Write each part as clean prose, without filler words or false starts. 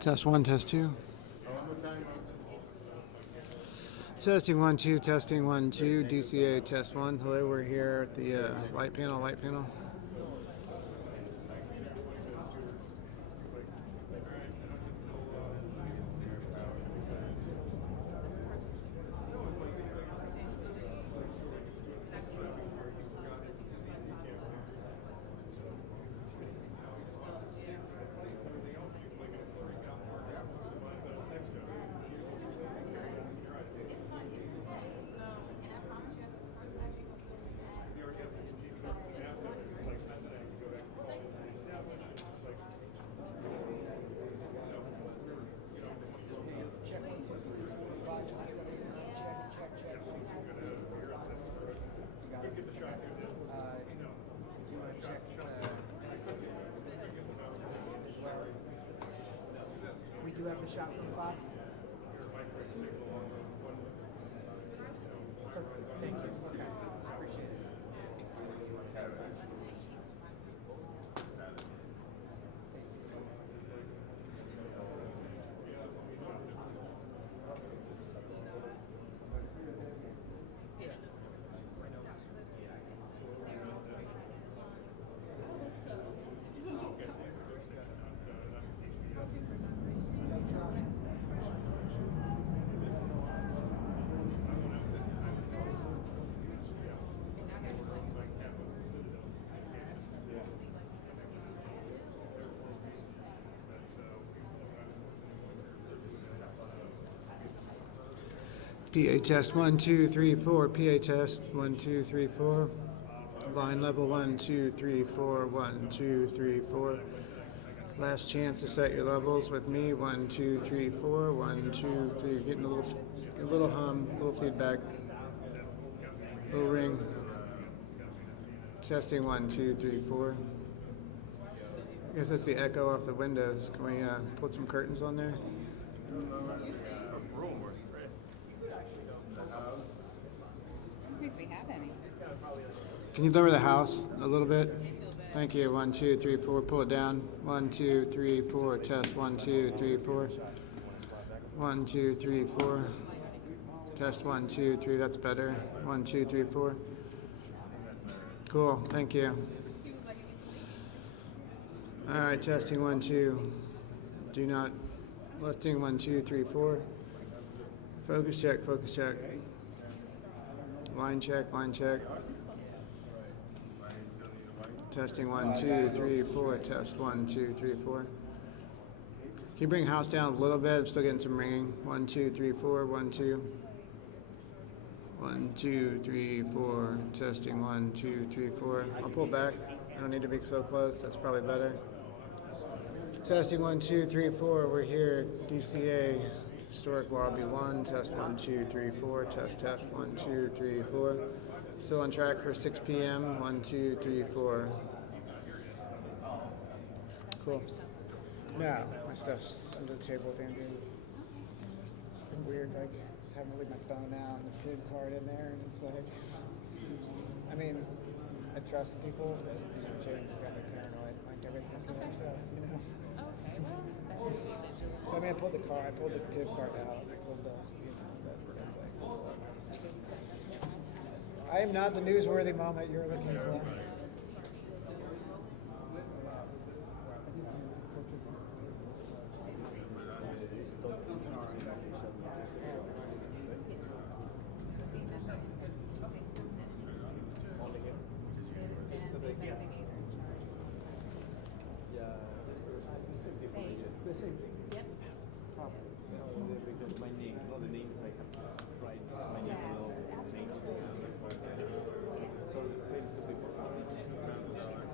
Test one, test two. Testing 1 2, testing 1 2, DCA test 1. Hello, we're here at the light panel. We do have the shot from Fox. Thank you. Okay. Appreciate it. PA test 1 2 3 4. PA test 1 2 3 4. Line level 1 2 3 4. 1 2 3 4. Last chance to set your levels with me. 1 2 3 4. 1 2 3. Getting a little hum, a little feedback, little ring. Testing 1 2 3 4. I guess that's the echo off the windows. Can we put some curtains on there? I don't think we have any. Can you lower the house a little bit? Thank you. 1 2 3 4. Pull it down. 1 2 3 4. Test 1 2 3 4. 1 2 3 4. Test 1 2 3. That's better. 1 2 3 4. Cool. Thank you. All right. Testing 1 2. Do not. Listing 1 2 3 4. Focus check. Focus check. Line check. Line check. Testing 1 2 3 4. Test 1 2 3 4. Can you bring house down a little bit? I'm still getting some ringing. 1 2 3 4. 1 2. 1 2 3 4. Testing 1 2 3 4. I'll pull back. I don't need to be so close. That's probably better. Testing 1 2 3 4. We're here. DCA. Historic lobby 1. Test 1 2 3 4. Test 1 2 3 4. Still on track for 6 p.m. 1 2 3 4. Cool. Yeah, my stuff's under the table with Andrew. It's been weird, like having to leave my phone out and the PIN card in there, and it's like, I mean, I trust people, but James got me paranoid. Like everything's going to stuff, you know. Okay, well, I mean, I pulled the PIN card out. I pulled the, you know, but it's like, I I am not the newsworthy moment you're looking for. The same thing. Yep. Probably. Because my name, all the names I have right, my name Yes, will change. So the same for people.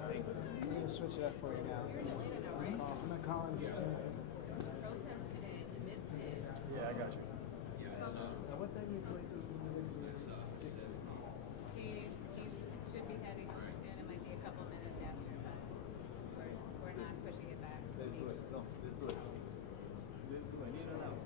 Thank you. I'm going to switch it up for you now. I'm going to call and get you. Yeah, I got you. Now, what time is it? He should be heading over soon. It might be a couple minutes after, but we're not pushing it back. Let's do it. No, let's do it. Let's do it. In and out.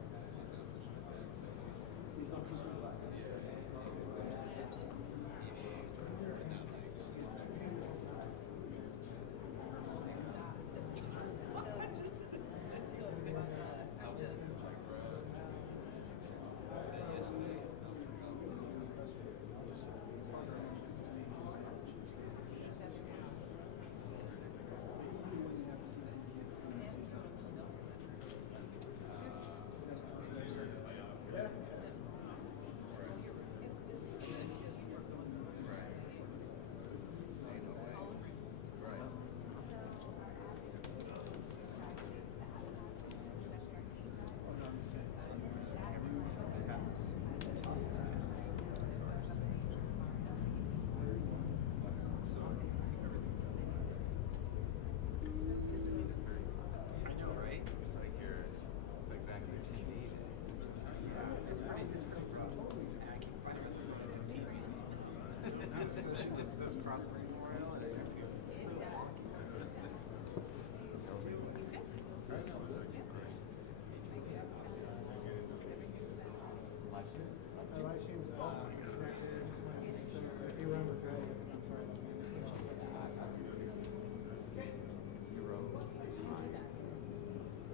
If you remember correctly, I'm sorry.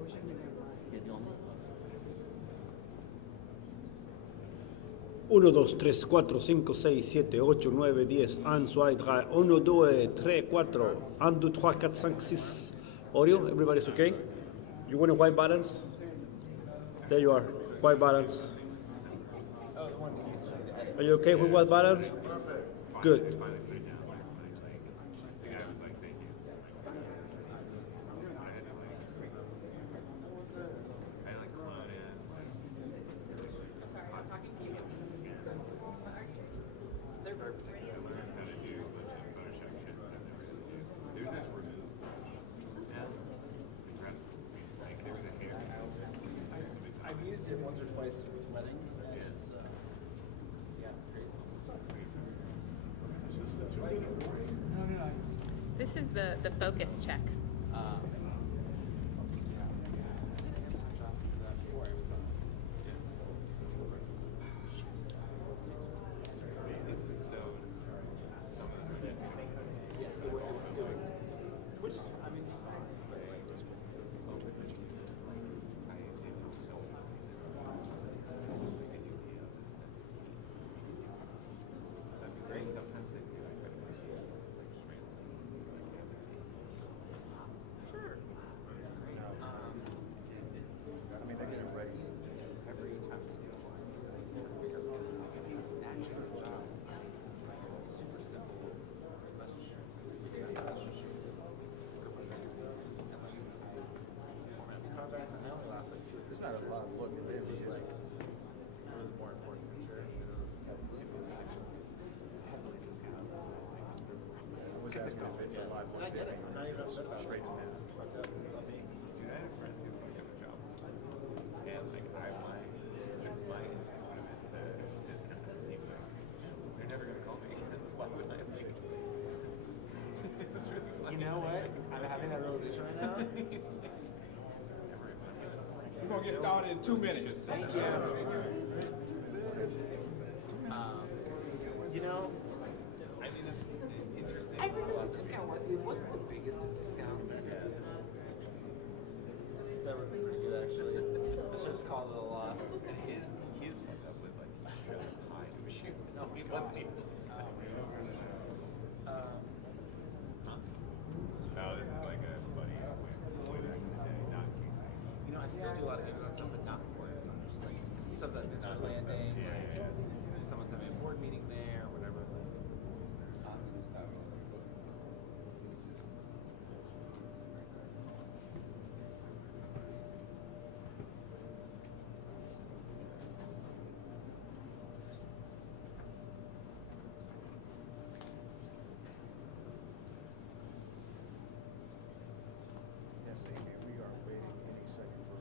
We should make it right. 1, 2, 3, 4, 5, 6, 7, 8, 9, 10. 1, 2, 3, 1, 2, 3, 4. 1, 2, 3, 4, 5, 6. Audio, everybody's okay? You want a white balance? There you are, white balance. Are you okay with white balance? Good. I've used it once or twice with weddings, and it's it's crazy. This is the focus check. Yes, it was, which I mean, I mean, I get it ready every time it's a new one. Because if you actually do a job, it's like a super simple. Let's just shoot. Let's just shoot. Format the contracts, and I only last like 2. It's not a lot of look, but it was like it was more important for sure. It was heavily just kind of. I was asking if it's a lot more. I get it. I'm not even upset about it. Straight to man. Fucked up. It's not me. Dude, I had a friend who got a job. And like my instinct would have been to just kind of leave them. They're never gonna call me. Why would I have like it's really funny. You know what? I'm having that realization right now. We're gonna get started in 2 minutes. Thank you. You know, I mean it's interesting. I really discount what's the biggest of discounts? That would be pretty good actually. Let's just call it a loss. And his fuck up was like he showed high to his shoes. No, he wasn't even. that missed a landing, like someone's having a board meeting there, or whatever. Yes, Amy, we are waiting any second for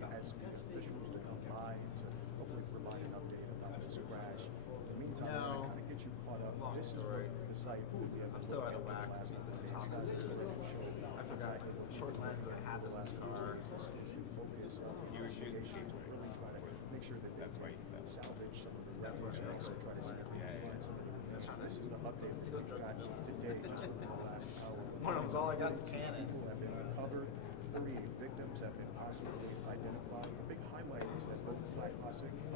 NTSB officials to come by to hopefully provide an update about this crash. In the meantime, No. I kind of get you caught up. Long This is story. what the site will be able I'm to so look out of at for whack the last with couple the of days. topics. This is going to show I forgot exactly what short lens that I had this in this car. This is in focus of You were shooting investigation to cheap. really try to make sure that they That's why you can fell. salvage some of the That's what wreckage it and is. also try to see if we Yeah, can yeah. find some of the remains. This is the update that we've got today, just within the last hour. One of them's all I got's a cannon. People have been recovered. 38 victims have been positively identified. The big highlight is that both side bodies have been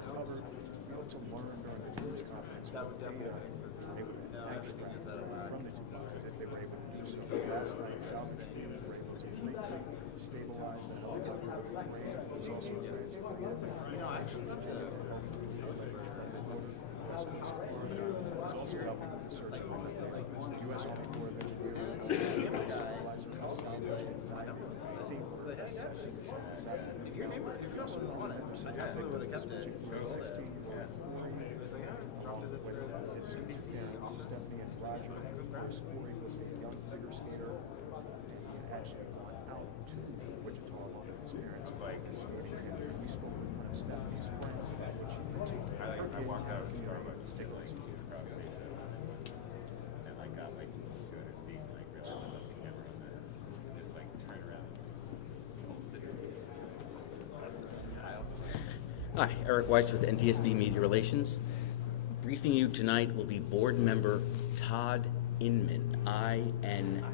recovered. We also learned during the news conference That what would data definitely they would No, everything extract is out of whack. from the two boxes if they were able to do so. Last night, salvage teams were able to briefly stabilize the helicopter. The crane was also transferred. Actually, Is also helping with the search and rescue. The U.S. Army Corps of Engineers stabilizer comes salvage and diving. The team are assessing the site this afternoon. if your neighbor, if you also on it, I absolutely would have kept it. Sold it. 16-year-old Corey Dropped it at with his parents, Stephanie and Roger. Of course, Corey was a young figure skater, taking it actually out to Wichita along with his parents. Skating, and we spoke with one of Stephanie's friends about what she did to her I kids walked out of and Starbucks stick like with us. across Asia and like got like 200 feet and like realized I left the camera on there. Just like turn around. Hi, Eric Weiss with NTSB Media Relations. Briefing you tonight will be Board Member Todd Inman, I-N-M-A-N,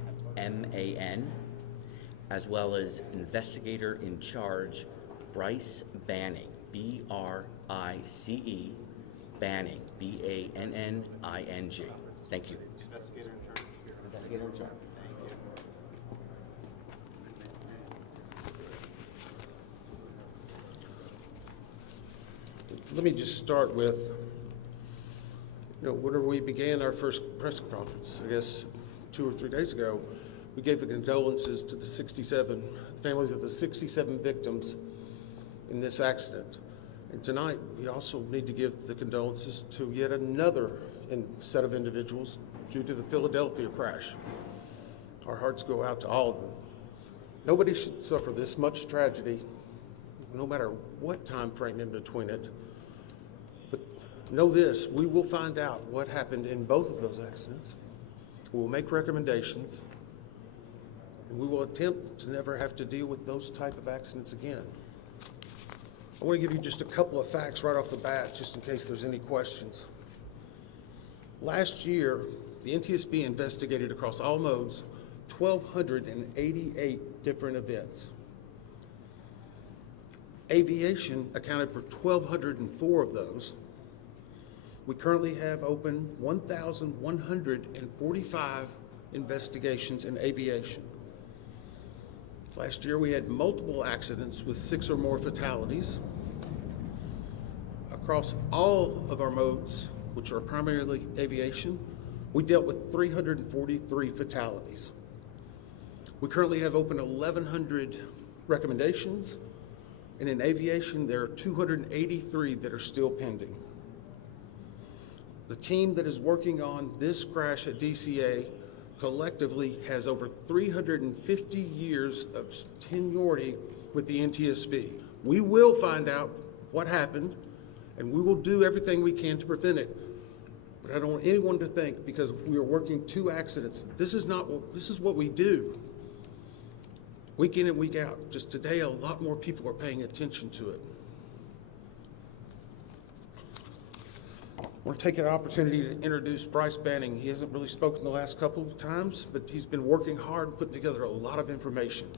as well as Investigator in Charge Bryce Banning, B-R-I-C-E, Banning, B-A-N-N-I-N-G. Thank you. Investigator in charge. Investigator in Charge. Thank you. Let me just start with, whenever we began our first press conference, I guess 2 or 3 days ago, we gave the condolences to the families of the 67 victims in this accident. And tonight, we also need to give the condolences to yet another set of individuals due to the Philadelphia crash. Our hearts go out to all of them. Nobody should suffer this much tragedy, no matter what time frame in between it. But know this, we will find out what happened in both of those accidents. We will make recommendations, and we will attempt to never have to deal with those type of accidents again. I want to give you just a couple of facts right off the bat, just in case there's any questions. Last year, the NTSB investigated across all modes 1,288 different events. Aviation accounted for 1,204 of those. We currently have open 1,145 investigations in aviation. Last year, we had multiple accidents with 6 or more fatalities. Across all of our modes, which are primarily aviation, we dealt with 343 fatalities. We currently have open 1,100 recommendations, and in aviation, there are 283 that are still pending. The team that is working on this crash at DCA collectively has over 350 years of seniority with the NTSB. We will find out what happened, and we will do everything we can to prevent it. But I don't want anyone to think, because we are working 2 accidents, this is what we do. Week in and week out. Just today, a lot more people are paying attention to it. I want to take an opportunity to introduce Bryce Banning. He hasn't really spoken the last couple of times, but he's been working hard, putting together a lot of information.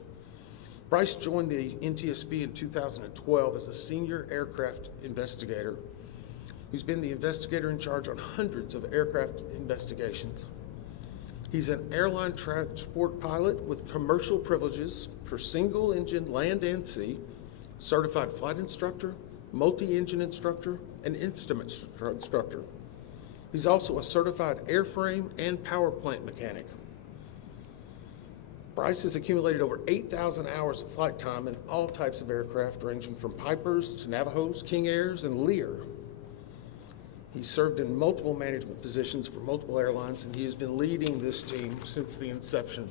Bryce joined the NTSB in 2012 as a senior aircraft investigator. He's been the investigator in charge on hundreds of aircraft investigations. He's an airline transport pilot with commercial privileges for single-engine land and sea, certified flight instructor, multi-engine instructor, and instrument instructor. He's also a certified airframe and power plant mechanic. Bryce has accumulated over 8,000 hours of flight time in all types of aircraft, ranging from Pipers to Navajos, King Airs, and Lear. He served in multiple management positions for multiple airlines, and he has been leading this team since the inception.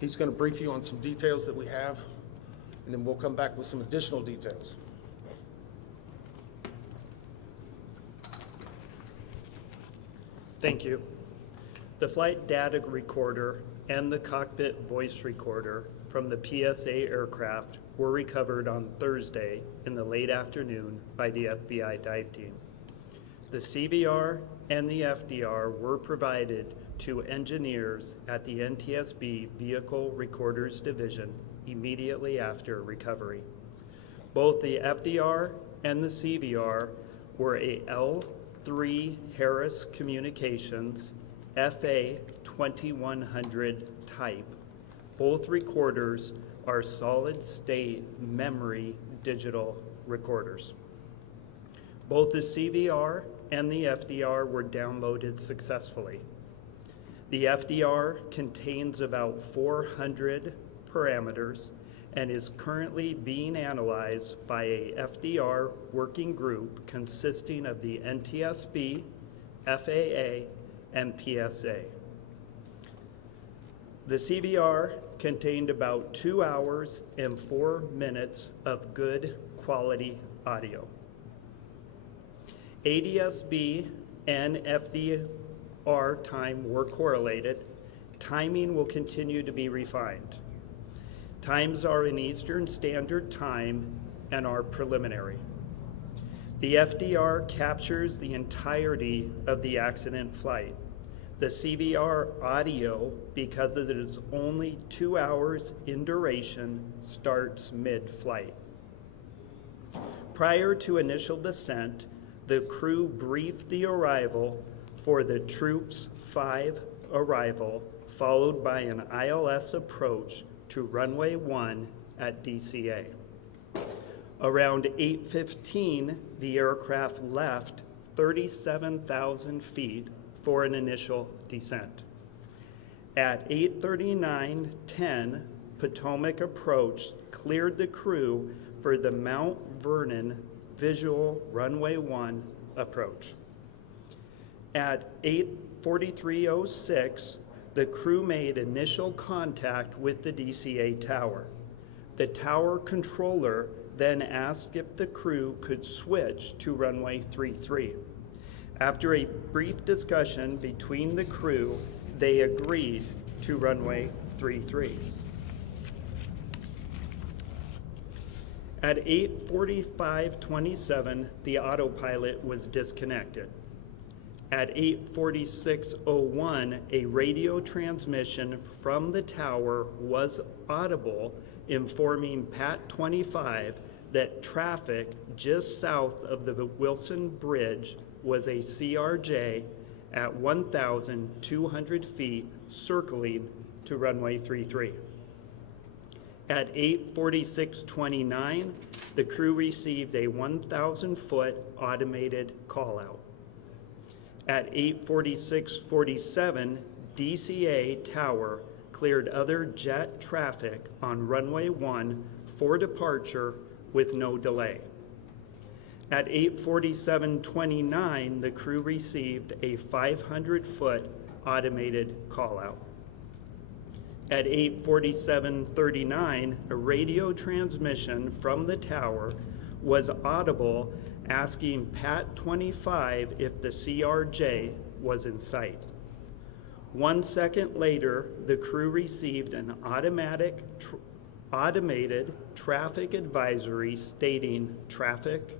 He's going to brief you on some details that we have, and then we'll come back with some additional details. Thank you. The flight data recorder and the cockpit voice recorder from the PSA aircraft were recovered on Thursday in the late afternoon by the FBI dive team. The CVR and the FDR were provided to engineers at the NTSB Vehicle Recorders Division immediately after recovery. Both the FDR and the CVR were a L3 Harris Communications FA 2100 type. Both recorders are solid-state memory digital recorders. Both the CVR and the FDR were downloaded successfully. The FDR contains about 400 parameters and is currently being analyzed by a FDR working group consisting of the NTSB, FAA, and PSA. The CVR contained about 2 hours and 4 minutes of good quality audio. ADSB and FDR time were correlated. Timing will continue to be refined. Times are in Eastern Standard Time and are preliminary. The FDR captures the entirety of the accident flight. The CVR audio, because it is only 2 hours in duration, starts mid-flight. Prior to initial descent, the crew briefed the arrival for the Troops 5 arrival, followed by an ILS approach to runway 1 at DCA. Around 8:15, the aircraft left 37,000 feet for an initial descent. At 8:39:10, Potomac approach cleared the crew for the Mount Vernon visual runway 1 approach. At 8:43:06, the crew made initial contact with the DCA tower. The tower controller then asked if the crew could switch to runway 33. After a brief discussion between the crew, they agreed to runway 33. At 8:45:27, the autopilot was disconnected. At 8:46:01, a radio transmission from the tower was audible, informing Pat 25 that traffic just south of the Wilson Bridge was a CRJ at 1,200 feet circling to runway 33. At 8:46:29, the crew received a 1,000-foot automated call-out. At 8:46:47, DCA tower cleared other jet traffic on runway 1 for departure with no delay. At 8:47:29, the crew received a 500-foot automated call-out. At 8:47:39, a radio transmission from the tower was audible asking Pat 25 if the CRJ was in sight. 1 second later, the crew received an automated traffic advisory stating traffic.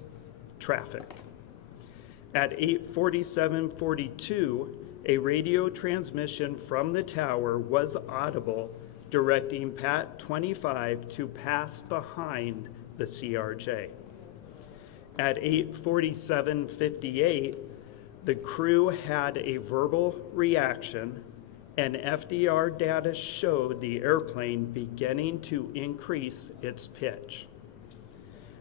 At 8:47:42, a radio transmission from the tower was audible, directing Pat 25 to pass behind the CRJ. At 8:47:58, the crew had a verbal reaction, and FDR data showed the airplane beginning to increase its pitch.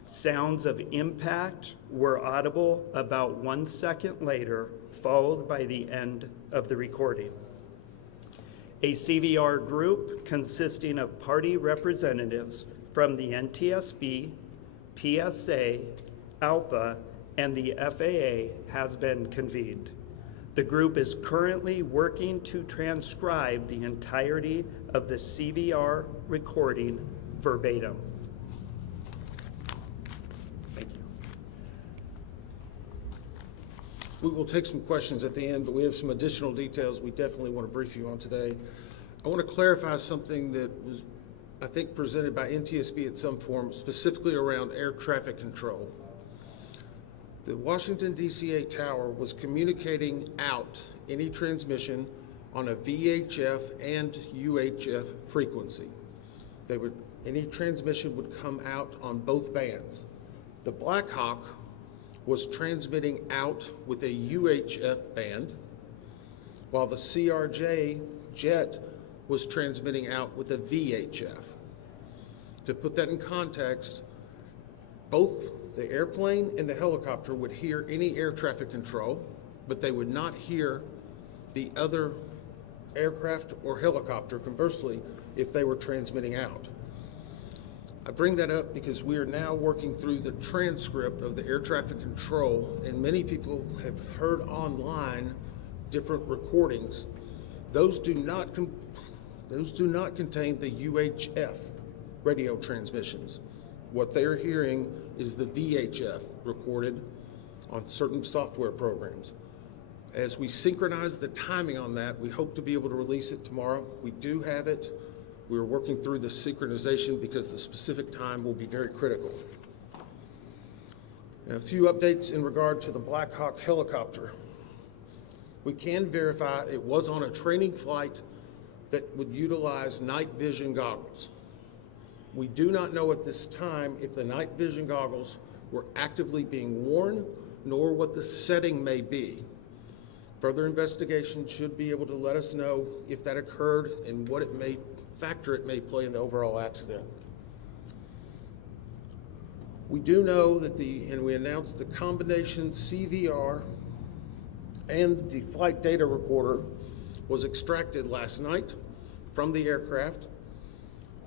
Sounds of impact were audible about 1 second later, followed by the end of the recording. A CVR group consisting of party representatives from the NTSB, PSA, ALPA, and the FAA has been convened. The group is currently working to transcribe the entirety of the CVR recording verbatim. Thank you. We will take some questions at the end, but we have some additional details we definitely want to brief you on today. I want to clarify something that was, I think, presented by NTSB at some form, specifically around air traffic control. The Washington DCA tower was communicating out any transmission on a VHF and UHF frequency. Any transmission would come out on both bands. The Black Hawk was transmitting out with a UHF band, while the CRJ jet was transmitting out with a VHF. To put that in context, both the airplane and the helicopter would hear any air traffic control, but they would not hear the other aircraft or helicopter, conversely, if they were transmitting out. I bring that up because we are now working through the transcript of the air traffic control, and many people have heard online different recordings. Those do not contain the UHF radio transmissions. What they're hearing is the VHF recorded on certain software programs. As we synchronize the timing on that, we hope to be able to release it tomorrow. We do have it. We're working through the synchronization because the specific time will be very critical. Now, a few updates in regard to the Black Hawk helicopter. We can verify it was on a training flight that would utilize night vision goggles. We do not know at this time if the night vision goggles were actively being worn, nor what the setting may be. Further investigation should be able to let us know if that occurred and what factor it may play in the overall accident. We do know that and we announced the combination CVR and the flight data recorder was extracted last night from the aircraft.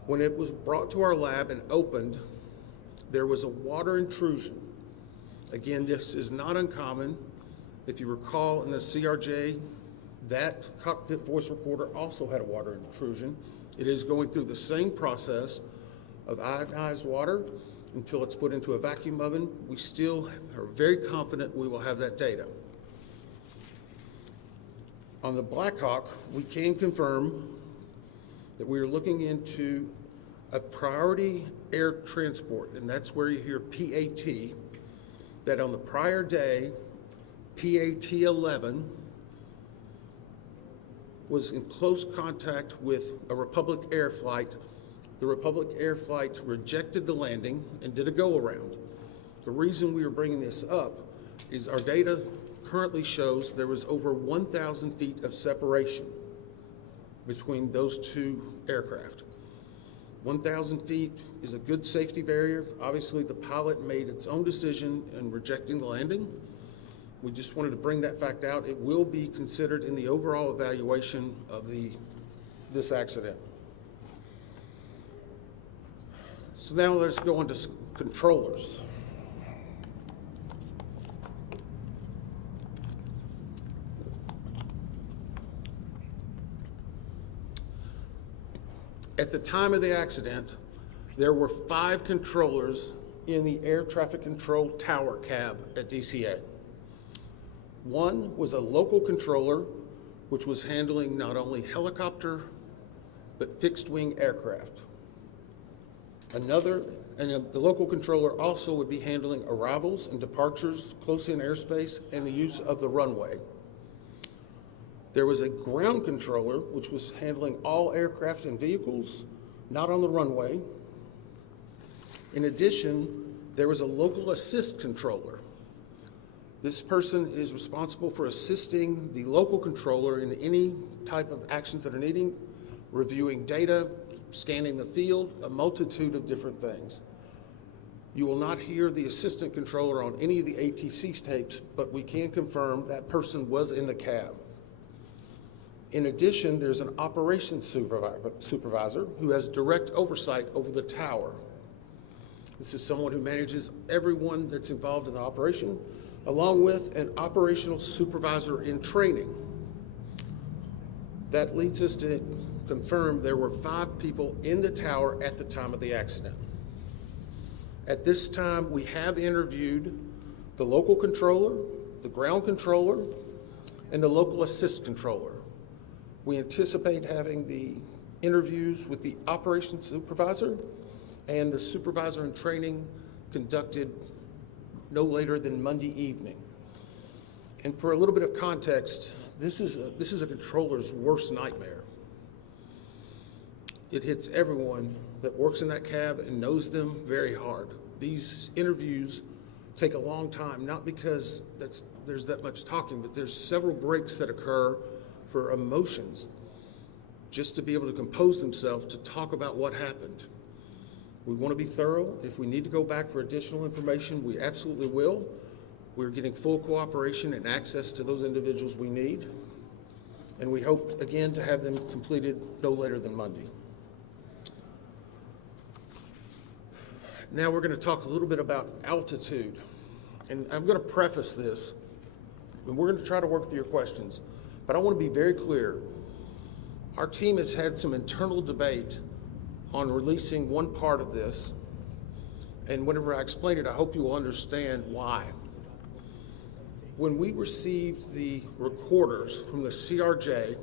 When it was brought to our lab and opened, there was a water intrusion. Again, this is not uncommon. If you recall, in the CRJ, that cockpit voice recorder also had a water intrusion. It is going through the same process of ionized water until it's put into a vacuum oven. We still are very confident we will have that data. On the Black Hawk, we can confirm that we are looking into a priority air transport, and that's where you hear PAT, that on the prior day, PAT 11 was in close contact with a Republic Air flight. The Republic Air flight rejected the landing and did a go-around. The reason we are bringing this up is our data currently shows there was over 1,000 feet of separation between those two aircraft. 1,000 feet is a good safety barrier. Obviously, the pilot made its own decision in rejecting the landing. We just wanted to bring that fact out. It will be considered in the overall evaluation of this accident. So now let's go on to controllers. At the time of the accident, there were 5 controllers in the air traffic control tower cab at DCA. One was a local controller, which was handling not only helicopter, but fixed-wing aircraft. The local controller also would be handling arrivals and departures close-in airspace and the use of the runway. There was a ground controller, which was handling all aircraft and vehicles, not on the runway. In addition, there was a local assist controller. This person is responsible for assisting the local controller in any type of actions that are needing, reviewing data, scanning the field, a multitude of different things. You will not hear the assistant controller on any of the ATC tapes, but we can confirm that person was in the cab. In addition, there's an operations supervisor who has direct oversight over the tower. This is someone who manages everyone that's involved in the operation, along with an operational supervisor in training. That leads us to confirm there were 5 people in the tower at the time of the accident. At this time, we have interviewed the local controller, the ground controller, and the local assist controller. We anticipate having the interviews with the operations supervisor and the supervisor in training conducted no later than Monday evening. And for a little bit of context, this is a controller's worst nightmare. It hits everyone that works in that cab and knows them very hard. These interviews take a long time, not because there's that much talking, but there's several breaks that occur for emotions, just to be able to compose themselves to talk about what happened. We want to be thorough. If we need to go back for additional information, we absolutely will. We're getting full cooperation and access to those individuals we need. And we hope, again, to have them completed no later than Monday. Now we're going to talk a little bit about altitude. And I'm going to preface this, and we're going to try to work through your questions. But I want to be very clear. Our team has had some internal debate on releasing one part of this. And whenever I explain it, I hope you will understand why. When we received the recorders from the CRJ,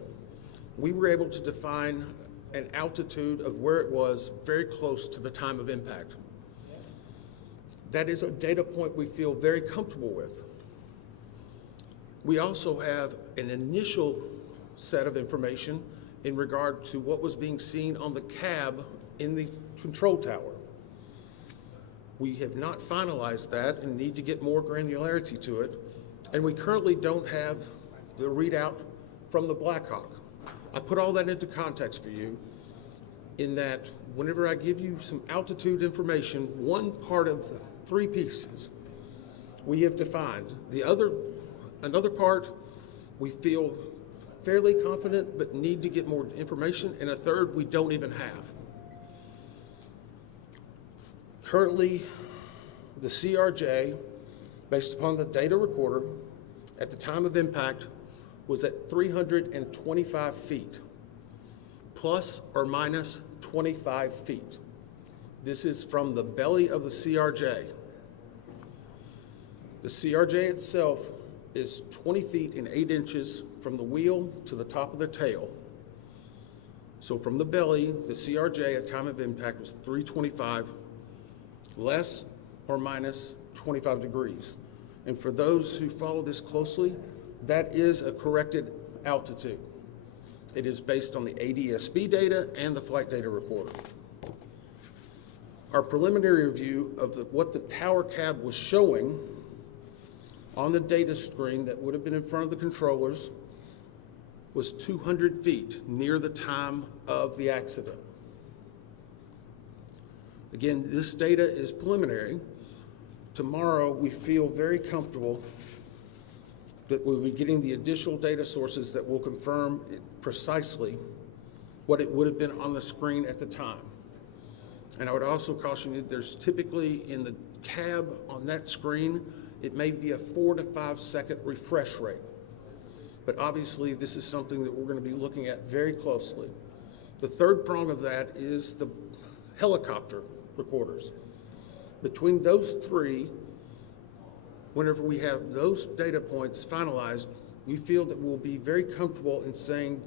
we were able to define an altitude of where it was very close to the time of impact. That is a data point we feel very comfortable with. We also have an initial set of information in regard to what was being seen on the cab in the control tower. We have not finalized that and need to get more granularity to it, and we currently don't have the readout from the Blackhawk. I put all that into context for you in that whenever I give you some altitude information, one part of the 3 pieces we have defined. Another part we feel fairly confident but need to get more information, and a third we don't even have. Currently, the CRJ, based upon the data recorder, at the time of impact was at 325 feet, plus or minus 25 feet. This is from the belly of the CRJ. The CRJ itself is 20 feet and 8 inches from the wheel to the top of the tail. So from the belly, the CRJ at time of impact was 325, less or minus 25 degrees. And for those who follow this closely, that is a corrected altitude. It is based on the NTSB data and the flight data recorder. Our preliminary review of what the tower cab was showing on the data screen that would have been in front of the controllers was 200 feet near the time of the accident. Again, this data is preliminary. Tomorrow, we feel very comfortable that we'll be getting the additional data sources that will confirm precisely what it would have been on the screen at the time. And I would also caution you, there's typically in the cab on that screen, it may be a 4 to 5 second refresh rate. But obviously, this is something that we're going to be looking at very closely. The third prong of that is the helicopter recorders. Between those 3, whenever we have those data points finalized, we feel that we'll be very comfortable in saying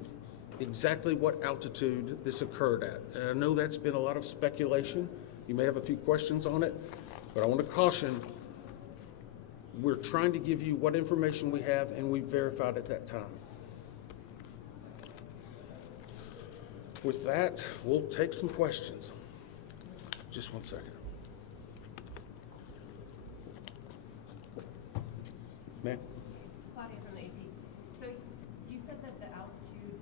exactly what altitude this occurred at. And I know that's been a lot of speculation. You may have a few questions on it, but I want to caution, we're trying to give you what information we have and we verified at that time. With that, we'll take some questions. Just one second. Ma'am? Claudia from the AP. So you said that the altitude,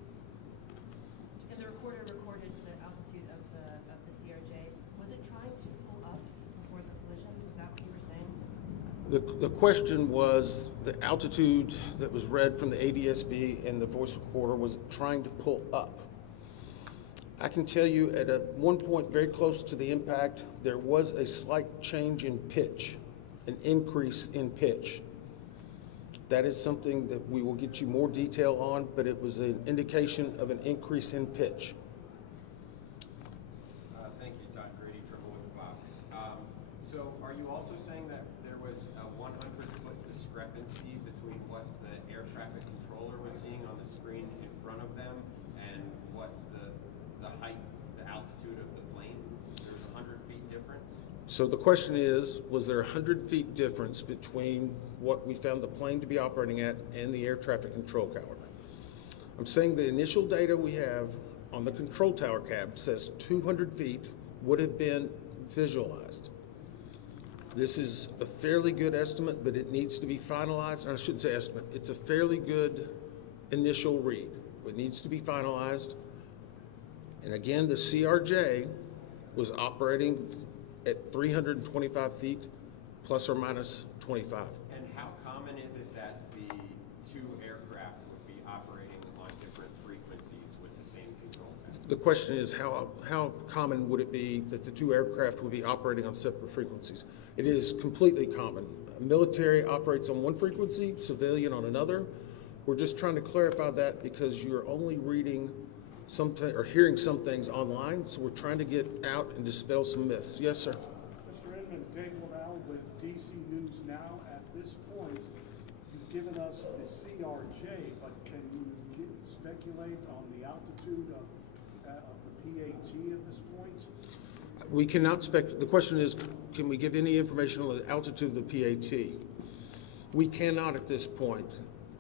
and the recorder recorded the altitude of the CRJ. Was it trying to pull up before the collision? The question was the altitude that was read from the ADSB and the voice recorder was trying to pull up. I can tell you at one point very close to the impact, there was a slight change in pitch, an increase in pitch. That is something that we will get you more detail on, but it was an indication of an increase in pitch. Thank you, Todd Grady, Triple with Fox. So are you also saying that there was a 100-foot discrepancy between what the air traffic controller was seeing on the screen in front of them and what the height, the altitude of the plane? There was a 100 feet difference? So the question is, was there 100 feet difference between what we found the plane to be operating at and the air traffic control tower? I'm saying the initial data we have on the control tower cab says 200 feet would have been visualized. This is a fairly good estimate, but it needs to be finalized. Or I shouldn't say estimate. It's a fairly good initial read. It needs to be finalized. And again, the CRJ was operating at 325 feet, plus or minus 25. And how common is it that the two aircraft would be operating on different frequencies with the same control tower? The question is, how common would it be that the two aircraft would be operating on separate frequencies? It is completely common. Military operates on one frequency, civilian on another. We're just trying to clarify that because you're only reading something or hearing some things online, so we're trying to get out and dispel some myths. Yes, sir. Mr. Inman, Dave Lavelle with DC News Now. At this point, you've given us the CRJ, but can you speculate on the altitude of the PAT at this point? We cannot the question is, can we give any information on the altitude of the PAT? We cannot at this point.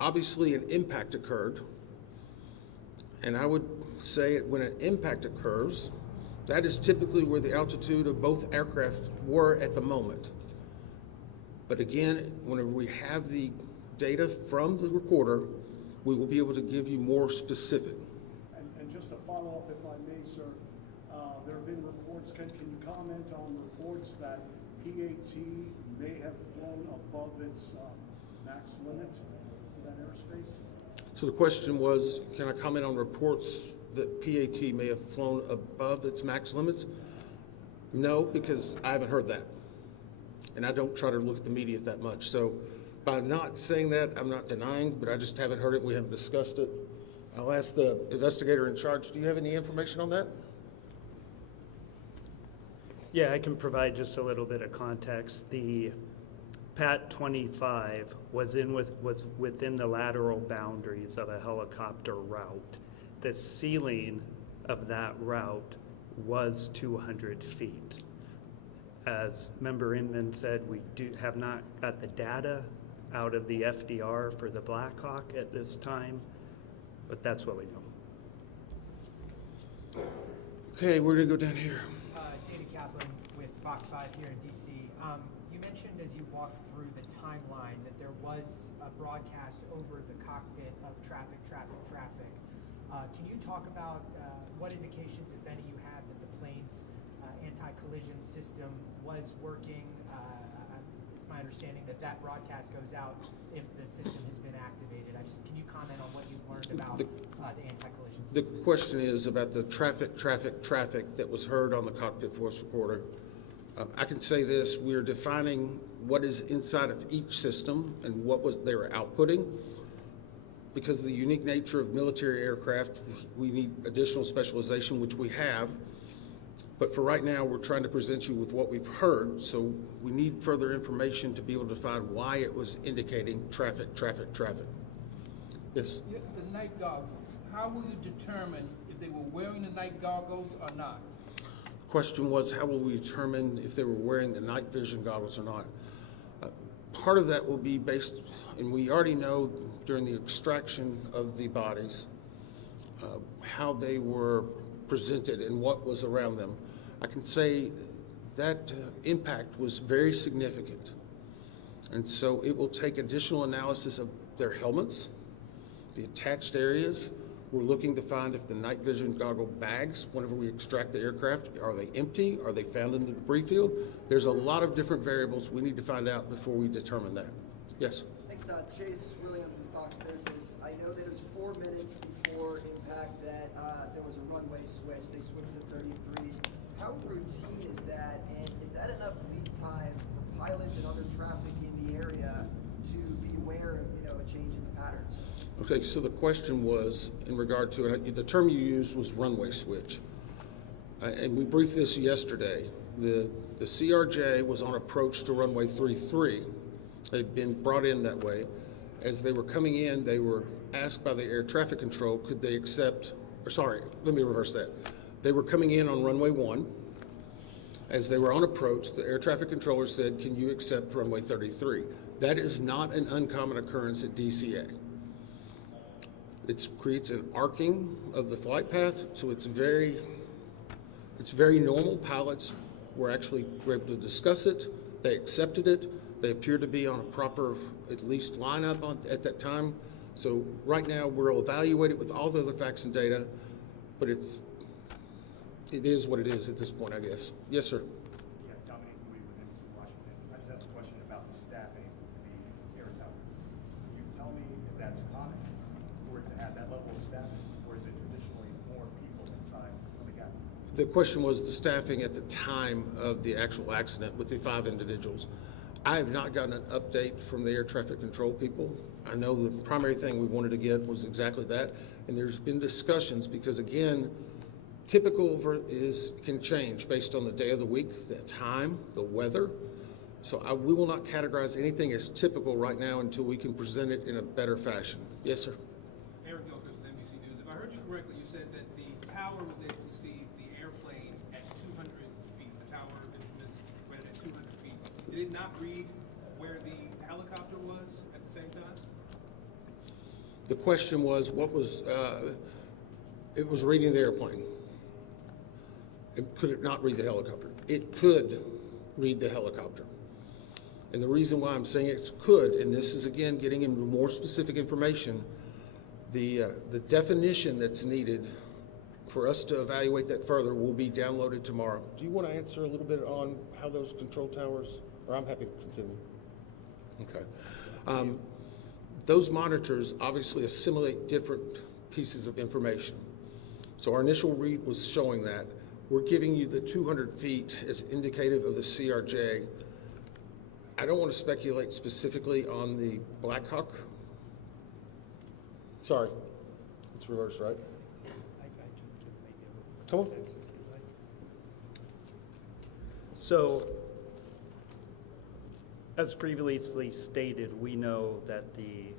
Obviously, an impact occurred, and I would say when an impact occurs, that is typically where the altitude of both aircraft were at the moment. But again, when we have the data from the recorder, we will be able to give you more specific. And just to follow up, if I may, sir, there have been reports, can you comment on reports that PAT may have flown above its max limit for that airspace? So the question was, can I comment on reports that PAT may have flown above its max limits? No, because I haven't heard that. And I don't try to look at the media that much. So by not saying that, I'm not denying, but I just haven't heard it. We haven't discussed it. I'll ask the investigator in charge. Do you have any information on that? Yeah, I can provide just a little bit of context. The PAT 25 was within the lateral boundaries of a helicopter route. The ceiling of that route was 200 feet. As Member Inman said, we have not got the data out of the FDR for the Black Hawk at this time, but that's what we know. Okay, we're gonna go down here. David Kaplan with Fox 5 here in DC. You mentioned as you walked through the timeline that there was a broadcast over the cockpit of traffic. Can you talk about what indications, if any, you had that the plane's anti-collision system was working? It's my understanding that that broadcast goes out if the system has been activated. Can you comment on what you've learned about the anti-collision system? The question is about the traffic that was heard on the cockpit voice recorder. I can say this, we're defining what is inside of each system and what they were outputting. Because of the unique nature of military aircraft, we need additional specialization, which we have. But for right now, we're trying to present you with what we've heard, so we need further information to be able to find why it was indicating traffic. Yes? The night goggles, how will you determine if they were wearing the night goggles or not? The question was, how will we determine if they were wearing the night vision goggles or not? Part of that will be based, and we already know during the extraction of the bodies, how they were presented and what was around them. I can say that impact was very significant. And so it will take additional analysis of their helmets, the attached areas, We're looking to find if the night vision goggle bags, whenever we extract the aircraft, are they empty? Are they found in the debris field? There's a lot of different variables we need to find out before we determine that. Yes? Thanks, Todd. Chase Williams from Fox Business. I know that it was 4 minutes before impact that there was a runway switch. They switched to 33. How routine is that, and is that enough lead time for pilots and other traffic in the area to be aware of, a change in the patterns? Okay, so the question was in regard to, and the term you used was runway switch. And we briefed this yesterday. The CRJ was on approach to runway 33. They'd been brought in that way. As they were coming in, they were asked by the air traffic control, could they accept, or sorry, let me reverse that. They were coming in on runway 1. As they were on approach, the air traffic controller said, can you accept runway 33? That is not an uncommon occurrence at DCA. It creates an arcing of the flight path, so it's very normal. Pilots were able to discuss it. They accepted it. They appear to be on a proper, at least, lineup at that time. So right now, we'll evaluate it with all the other facts and data, but it is what it is at this point, I guess. Yes, sir. Yeah, Dominic Louis with NBC Washington. I just have a question about the staffing of the air tower. Can you tell me if that's common for it to have that level of staffing, or is it traditionally more people inside the gap? The question was the staffing at the time of the actual accident with the 5 individuals. I have not gotten an update from the air traffic control people. I know the primary thing we wanted to get was exactly that, and there's been discussions because, again, typical can change based on the day of the week, the time, the weather. So we will not categorize anything as typical right now until we can present it in a better fashion. Yes, sir. Eric Gilchrist with NBC News. If I heard you correctly, you said that the tower was able to see the airplane at 200 feet. The tower instruments read it at 200 feet. Did it not read where the helicopter was at the same time? The question was, it was reading the airplane. Could it not read the helicopter? It could read the helicopter. And the reason why I'm saying it could, and this is again getting into more specific information, the definition that's needed for us to evaluate that further will be downloaded tomorrow. Do you want to answer a little bit on how those control towers, or I'm happy to continue. Okay. Those monitors obviously assimilate different pieces of information. So our initial read was showing that. We're giving you the 200 feet as indicative of the CRJ. I don't want to speculate specifically on the Black Hawk. Sorry, it's reversed, right? Come on. So, as previously stated, we know that the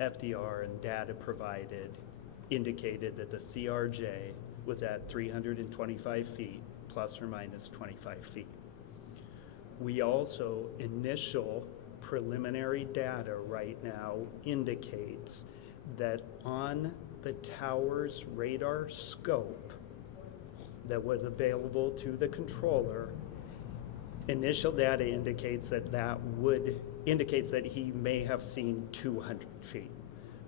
FDR and data provided indicated that the CRJ was at 325 feet, plus or minus 25 feet. We also, initial preliminary data right now indicates that on the tower's radar scope that was available to the controller, initial data indicates that he may have seen 200 feet.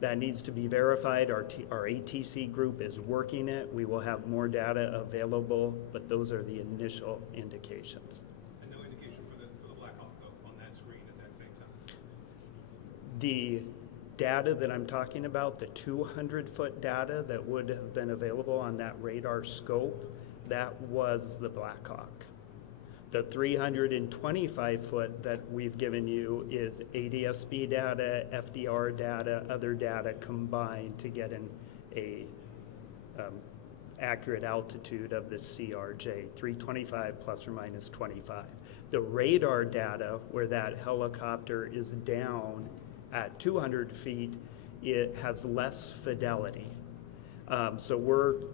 That needs to be verified. Our ATC group is working it. We will have more data available, but those are the initial indications. And no indication for the Black Hawk on that screen at that same time? The data that I'm talking about, the 200-foot data that would have been available on that radar scope, that was the Black Hawk. The 325-foot that we've given you is ADSB data, FDR data, other data combined to get an accurate altitude of the CRJ, 325 plus or minus 25. The radar data, where that helicopter is down at 200 feet, it has less fidelity. So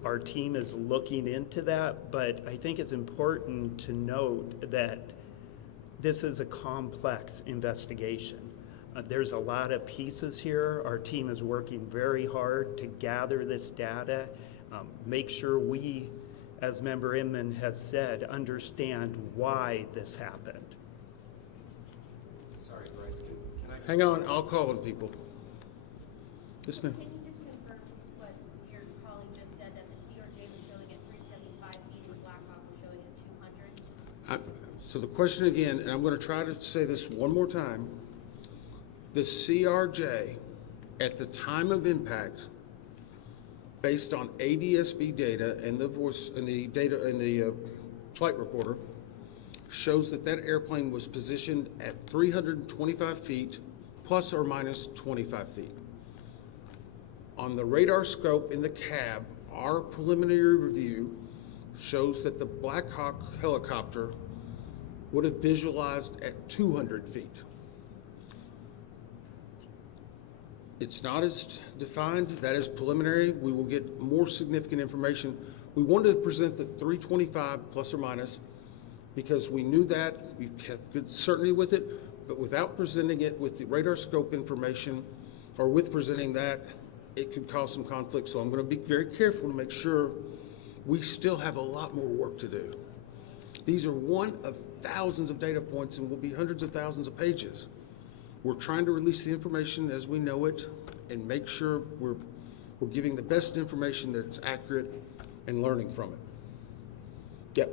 our team is looking into that, but I think it's important to note that this is a complex investigation. There's a lot of pieces here. Our team is working very hard to gather this data, make sure we, as Member Inman has said, understand why this happened. Sorry, Bryce, can I just... Hang on, I'll call on people. Yes, ma'am. Can you just confirm what your So the question again, and I'm going to try to say this one more time. The CRJ at the time of impact, based on ADSB data and the voice and the data and the flight recorder, shows that that airplane was positioned at 325 feet plus or minus 25 feet. On the radar scope in the cab, our preliminary review shows that the Black Hawk helicopter would have visualized at 200 feet. It's not as defined, that is preliminary. We will get more significant information. We wanted to present the 325 plus or minus because we knew that, we have good certainty with it, but without presenting it with the radar scope information or with presenting that, it could cause some conflict. So I'm going to be very careful to make sure we still have a lot more work to do. These are one of thousands of data points and will be hundreds of thousands of pages. We're trying to release the information as we know it and make sure we're giving the best information that's accurate and learning from it. Yep.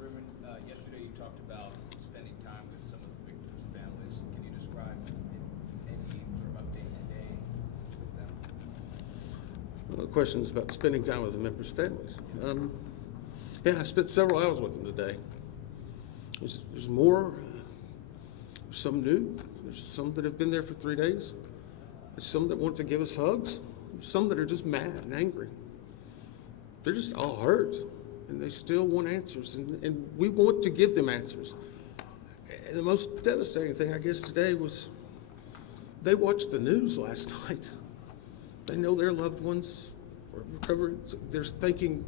Reverend, yesterday you talked about spending time with some of the victims' families. Can you describe any sort of update today with them? Well, the question is about spending time with the members' families. Yeah, I spent several hours with them today. There's more, some new. There's some that have been there for 3 days. There's some that want to give us hugs. There's some that are just mad and angry. They're just all hurt, and they still want answers, and we want to give them answers. And the most devastating thing, I guess, today was they watched the news last night. They know their loved ones are recovering. So they're thinking,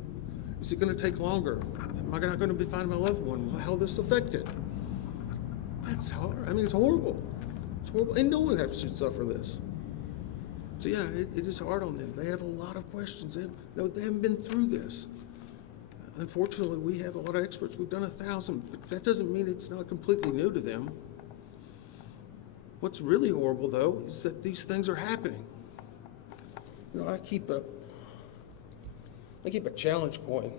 is it going to take longer? Am I not going to be finding my loved one? How will this affect it? That's hard. I mean, it's horrible. It's horrible. And no one has to suffer this. So yeah, it is hard on them. They have a lot of questions. They haven't been through this. Unfortunately, we have a lot of experts. We've done 1,000, but that doesn't mean it's not completely new to them. What's really horrible, though, is that these things are happening. You know, I keep a challenge coin.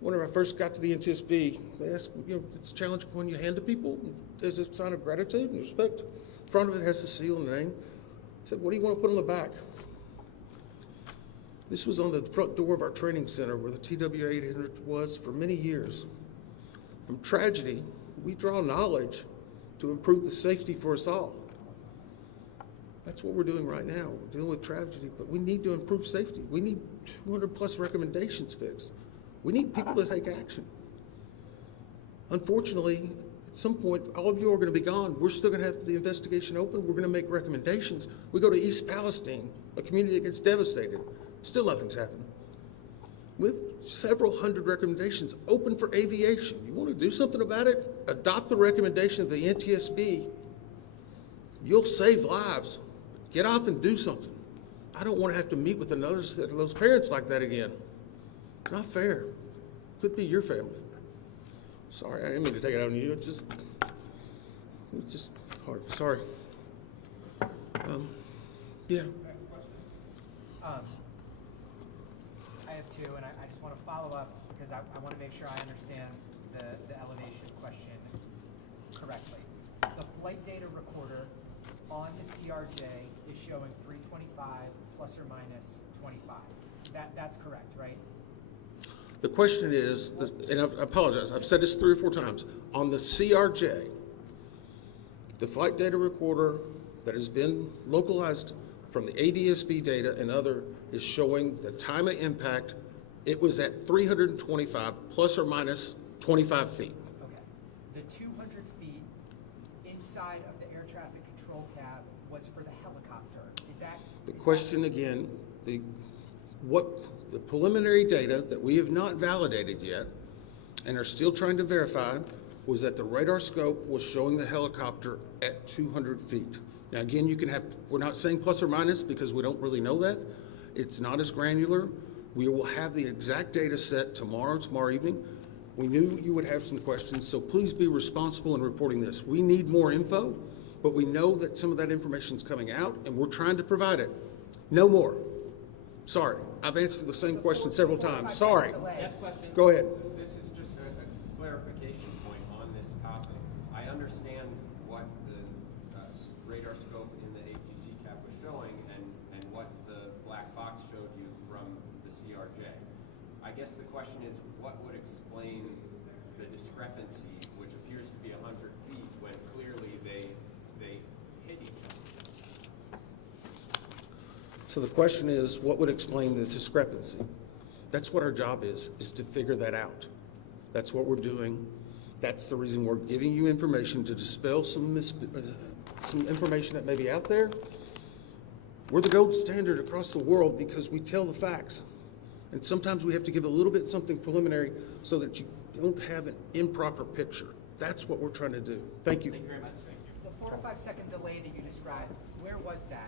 Whenever I first got to the NTSB, they asked, you know, it's a challenge coin you hand to people as a sign of gratitude and respect. The front of it has the seal and name. I said, what do you want to put on the back? This was on the front door of our training center where the TW-800 was for many years. From tragedy, we draw knowledge to improve the safety for us all. That's what we're doing right now. We're dealing with tragedy, but we need to improve safety. We need 200 plus recommendations fixed. We need people to take action. Unfortunately, at some point, all of you are going to be gone. We're still going to have the investigation open. We're going to make recommendations. We go to East Palestine, a community that gets devastated. Still nothing's happened. We have several hundred recommendations open for aviation. You want to do something about it? Adopt the recommendation of the NTSB. You'll save lives. Get off and do something. I don't want to have to meet with another set of those parents like that again. It's not fair. Could be your family. Sorry, I didn't mean to take it out on you. It's just hard. Sorry. Yeah. I have two, and I just want to follow up because I want to make sure I understand the elevation question correctly. The flight data recorder on the CRJ is showing 325 plus or minus 25. That's correct, right? The question is, and I apologize, I've said this 3 or 4 times, on the CRJ, the flight data recorder that has been localized from the ADSB data and other is showing the time of impact. It was at 325 plus or minus 25 feet. Okay. The 200 feet inside of the air traffic control cab was for the helicopter. Is that? The question again, the preliminary data that we have not validated yet and are still trying to verify was that the radar scope was showing the helicopter at 200 feet. Now again, we're not saying plus or minus because we don't really know that. It's not as granular. We will have the exact data set tomorrow evening. We knew you would have some questions, so please be responsible in reporting this. We need more info, but we know that some of that information is coming out and we're trying to provide it. No more. Sorry, I've answered the same question several times. Sorry. Next question. Go ahead. This is just a clarification point. CRJ. I guess the question is, what would explain the discrepancy, which appears to be 100 feet, when clearly they hit each other? So the question is, what would explain this discrepancy? That's what our job is to figure that out. That's what we're doing. That's the reason we're giving you information to dispel some information that may be out there. We're the gold standard across the world because we tell the facts. And sometimes we have to give a little bit something preliminary so that you don't have an improper picture. That's what we're trying to do. Thank you. Thank you very much. The 4 to 5 second delay that you described, where was that?